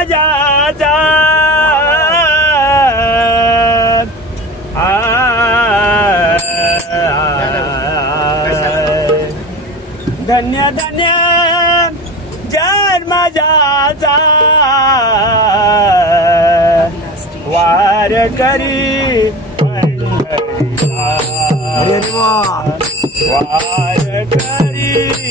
माझ्याचा धन्य धन्य जन माझ्याचा वार करी वार करी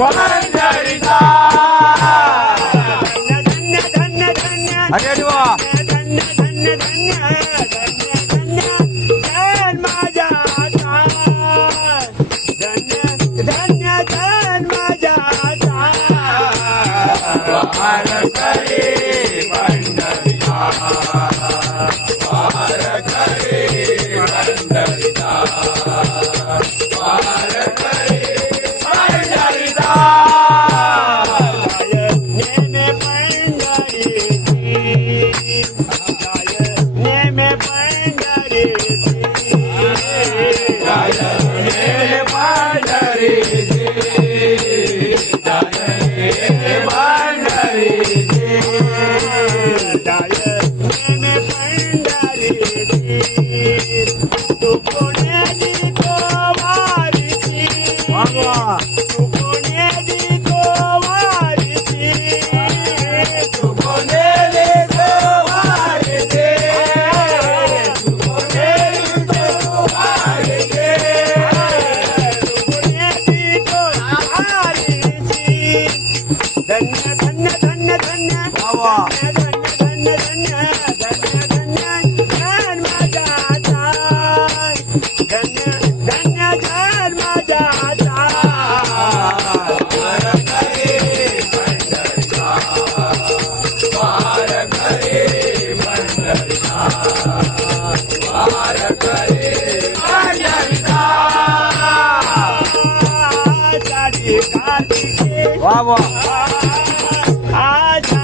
Bye. Yeah. धन्य धन्य धन्य धन्य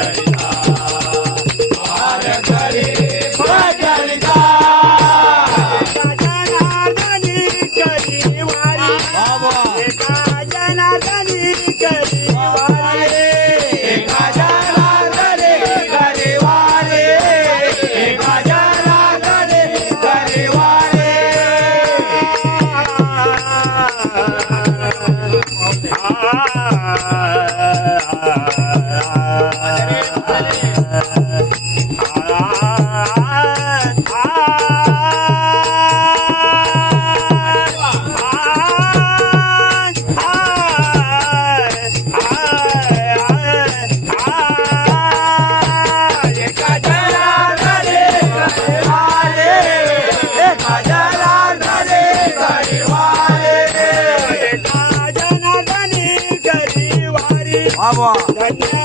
Jai Wow.